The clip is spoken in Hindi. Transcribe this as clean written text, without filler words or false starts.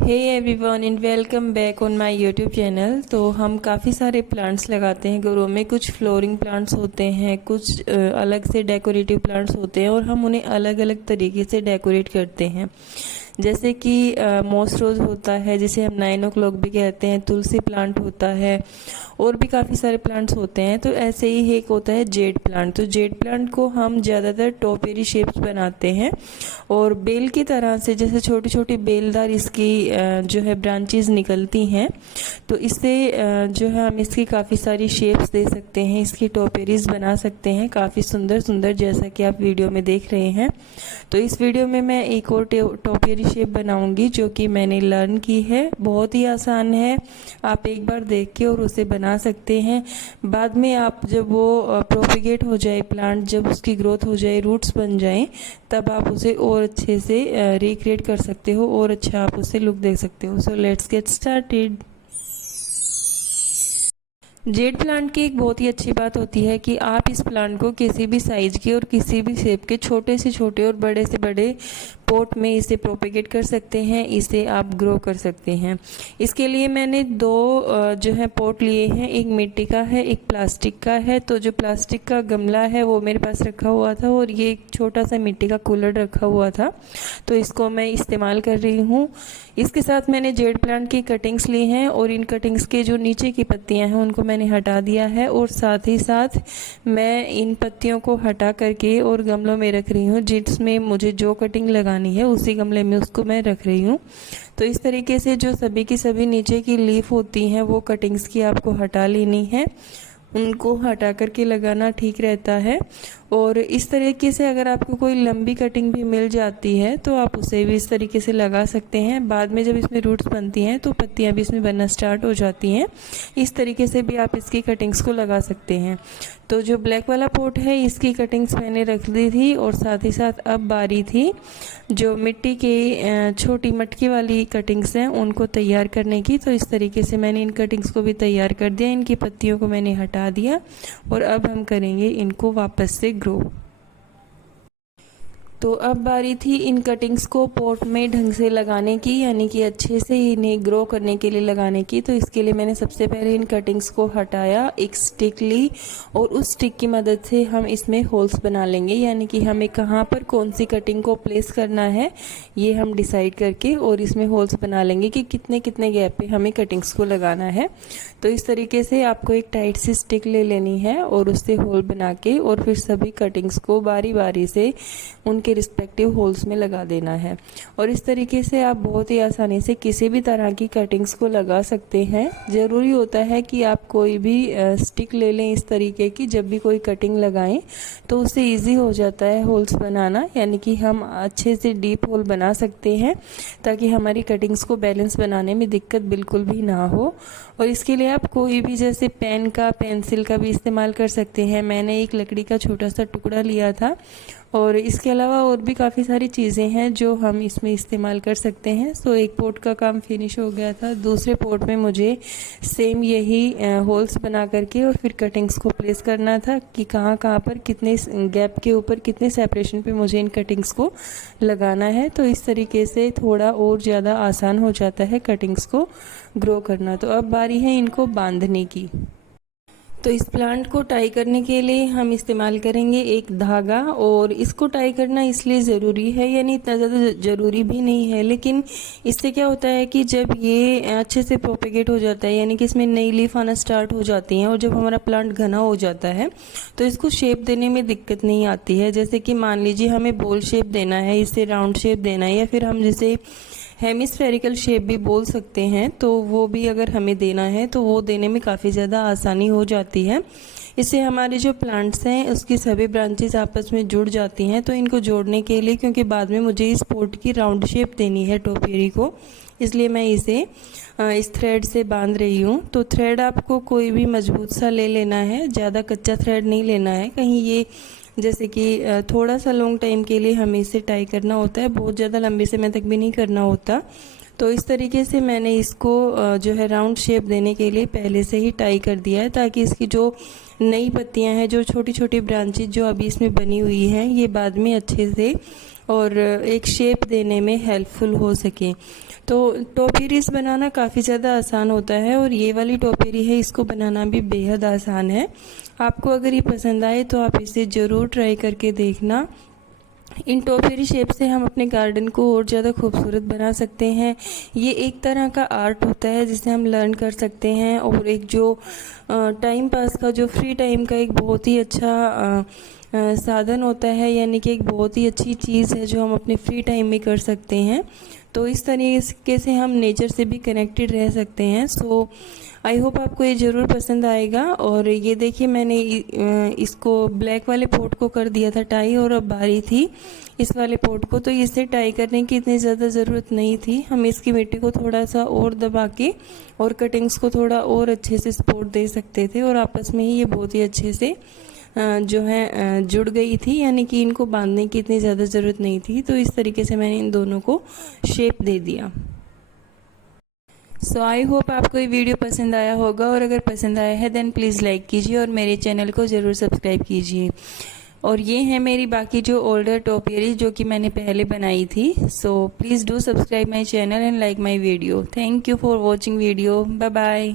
Hey everyone and welcome back on my YouTube channel. तो हम काफ़ी सारे प्लांट्स लगाते हैं घरों में। कुछ फ्लोरिंग प्लांट्स होते हैं, कुछ अलग से डेकोरेटिव प्लांट्स होते हैं और हम उन्हें अलग अलग तरीके से डेकोरेट करते हैं। जैसे कि मॉस रोज़ होता है, जिसे हम 9 o'clock भी कहते हैं, तुलसी प्लांट होता है और भी काफ़ी सारे प्लांट्स होते हैं। तो ऐसे ही एक होता है जेड प्लांट। तो जेड प्लांट को हम ज़्यादातर टोपेरी शेप्स बनाते हैं और बेल की तरह से, जैसे छोटी छोटी बेलदार इसकी जो है ब्रांचेस निकलती हैं, तो इससे जो है हम इसकी काफ़ी सारी शेप्स दे सकते हैं, इसकी टोपेरीज बना सकते हैं काफ़ी सुंदर सुंदर, जैसा कि आप वीडियो में देख रहे हैं। तो इस वीडियो में मैं एक और टोपेरी शेप बनाऊंगी जो कि मैंने लर्न की है। बहुत ही आसान है, आप एक बार देख के और उसे बना सकते हैं। बाद में आप जब वो प्रोपिगेट हो जाए प्लांट, जब उसकी ग्रोथ हो जाए, रूट्स बन जाएं, तब आप उसे और अच्छे से रिक्रिएट कर सकते हो और अच्छा आप उसे लुक दे सकते हो। So let's get started. Jade plant की एक बहुत ही अच्छी बात होती है कि आप इस प्लांट को किसी भी साइज के और किसी भी शेप के, छोटे से छोटे और बड़े से बड़े पॉट में इसे प्रोपेगेट कर सकते हैं, इसे आप ग्रो कर सकते हैं। इसके लिए मैंने दो जो है पॉट लिए हैं, एक मिट्टी का है, एक प्लास्टिक का है। तो जो प्लास्टिक का गमला है वो मेरे पास रखा हुआ था और ये एक छोटा सा मिट्टी का कूलर रखा हुआ था, तो इसको मैं इस्तेमाल कर रही हूँ। इसके साथ मैंने जेड प्लांट की कटिंग्स ली हैं और इन कटिंग्स के जो नीचे की पत्तियां हैं उनको मैंने हटा दिया है और साथ ही साथ मैं इन पत्तियों को हटा करके और गमलों में रख रही हूँ, जिसमें मुझे जो कटिंग लगानी है उसी गमले में उसको मैं रख रही हूँ। तो इस तरीके से जो सभी की सभी नीचे की लीफ होती हैं वो कटिंग्स की आपको हटा लेनी है, उनको हटा करके लगाना ठीक रहता है। और इस तरीके से अगर आपको कोई लंबी कटिंग भी मिल जाती है तो आप उसे भी इस तरीके से लगा सकते हैं। बाद में जब इसमें रूट्स बनती हैं तो पत्तियां भी इसमें बनना स्टार्ट हो जाती हैं। इस तरीके से भी आप इसकी कटिंग्स को लगा सकते हैं। तो जो ब्लैक वाला पॉट है इसकी कटिंग्स मैंने रख दी थी और साथ ही साथ अब बारी थी जो मिट्टी के छोटी मटकी वाली कटिंग्स हैं उनको तैयार करने की। तो इस तरीके से मैंने इन कटिंग्स को भी तैयार कर दिया, इनकी पत्तियों को मैंने हटा दिया और अब हम करेंगे इनको वापस से ग्रो। तो अब बारी थी इन कटिंग्स को पॉट में ढंग से लगाने की, यानी कि अच्छे से इन्हें ग्रो करने के लिए लगाने की। तो इसके लिए मैंने सबसे पहले इन कटिंग्स को हटाया, एक स्टिक ली और उस स्टिक की मदद से हम इसमें होल्स बना लेंगे, यानी कि हमें कहाँ पर कौन सी कटिंग को प्लेस करना है ये हम डिसाइड करके और इसमें होल्स बना लेंगे कि कितने कितने गैप पे हमें कटिंग्स को लगाना है। तो इस तरीके से आपको एक टाइट सी स्टिक ले लेनी है और उससे होल बना के और फिर सभी कटिंग्स को बारी बारी से उनके रिस्पेक्टिव होल्स में लगा देना है। और इस तरीके से आप बहुत ही आसानी से किसी भी तरह की कटिंग्स को लगा सकते हैं। ज़रूरी होता है कि आप कोई भी स्टिक ले लें इस तरीके की, जब भी कोई कटिंग लगाएं तो उससे इजी हो जाता है होल्स बनाना, यानी कि हम अच्छे से डीप होल बना सकते हैं ताकि हमारी कटिंग्स को बैलेंस बनाने में दिक्कत बिल्कुल भी ना हो। और इसके लिए आप कोई भी, जैसे पेन का, पेंसिल का भी इस्तेमाल कर सकते हैं। मैंने एक लकड़ी का छोटा सा टुकड़ा लिया था और इसके अलावा और भी काफ़ी सारी चीज़ें हैं जो हम इसमें इस्तेमाल कर सकते हैं। सो एक पोर्ट का काम फिनिश हो गया था, दूसरे पोर्ट में मुझे सेम यही होल्स बना करके और फिर कटिंग्स को प्लेस करना था कि कहाँ कहाँ पर कितने गैप के ऊपर कितने सेपरेशन पे मुझे इन कटिंग्स को लगाना है। तो इस तरीके से थोड़ा और ज़्यादा आसान हो जाता है कटिंग्स को ग्रो करना। तो अब बारी है इनको बांधने की। तो इस प्लांट को टाई करने के लिए हम इस्तेमाल करेंगे एक धागा, और इसको टाई करना इसलिए ज़रूरी है, यानी इतना ज़्यादा ज़रूरी भी नहीं है, लेकिन इससे क्या होता है कि जब ये अच्छे से प्रोपेगेट हो जाता है, यानी कि इसमें नई लीफ आना स्टार्ट हो जाती हैं और जब हमारा प्लांट घना हो जाता है तो इसको शेप देने में दिक्कत नहीं आती है। जैसे कि मान लीजिए हमें बॉल शेप देना है, इसे राउंड शेप देना है, या फिर हम जिसे हेमिस्फेरिकल शेप भी बोल सकते हैं, तो वो भी अगर हमें देना है तो वो देने में काफ़ी ज़्यादा आसानी हो जाती है। इससे हमारे जो प्लांट्स हैं उसकी सभी ब्रांचेस आपस में जुड़ जाती हैं। तो इनको जोड़ने के लिए, क्योंकि बाद में मुझे इस पोर्ट की राउंड शेप देनी है टोपियरी को, इसलिए मैं इसे इस थ्रेड से बांध रही हूँ। तो थ्रेड आपको कोई भी मजबूत सा ले लेना है, ज़्यादा कच्चा थ्रेड नहीं लेना है। कहीं ये जैसे कि थोड़ा सा लॉन्ग टाइम के लिए हमें इसे टाई करना होता है, बहुत ज़्यादा लंबे समय तक भी नहीं करना होता। तो इस तरीके से मैंने इसको जो है राउंड शेप देने के लिए पहले से ही टाई कर दिया है, ताकि इसकी जो नई पत्तियां हैं, जो छोटी छोटी ब्रांचेज जो अभी इसमें बनी हुई हैं, ये बाद में अच्छे से और एक शेप देने में हेल्पफुल हो सके। तो टोपियरीज बनाना काफ़ी ज़्यादा आसान होता है और ये वाली टोपियरी है, इसको बनाना भी बेहद आसान है। आपको अगर ये पसंद आए तो आप इसे ज़रूर ट्राई करके देखना। इन टोपियरी शेप से हम अपने गार्डन को और ज़्यादा खूबसूरत बना सकते हैं। ये एक तरह का आर्ट होता है जिसे हम लर्न कर सकते हैं और एक जो टाइम पास का, जो फ्री टाइम का एक बहुत ही अच्छा साधन होता है, यानी कि एक बहुत ही अच्छी चीज़ है जो हम अपने फ्री टाइम में कर सकते हैं। तो इस तरीके से हम नेचर से भी कनेक्टेड रह सकते हैं। सो आई होप आपको ये ज़रूर पसंद आएगा। और ये देखिए, मैंने इसको ब्लैक वाले पोट को कर दिया था टाई और अब बारी थी इस वाले पोट को। तो इसे टाई करने की इतनी ज़्यादा ज़रूरत नहीं थी, हम इसकी मिट्टी को थोड़ा सा और दबा के और कटिंग्स को थोड़ा और अच्छे से सपोर्ट दे सकते थे और आपस में ही ये बहुत ही अच्छे से जो है जुड़ गई थी, यानी कि इनको बांधने की इतनी ज़्यादा ज़रूरत नहीं थी। तो इस तरीके से मैंने इन दोनों को शेप दे दिया। सो आई होप आपको ये वीडियो पसंद आया होगा, और अगर पसंद आया है देन प्लीज़ लाइक कीजिए और मेरे चैनल को ज़रूर सब्सक्राइब कीजिए। और ये है मेरी बाकी जो ओल्डर टोपियरी जो कि मैंने पहले बनाई थी। So please do subscribe my channel and like my video. Thank you for watching video. Bye bye.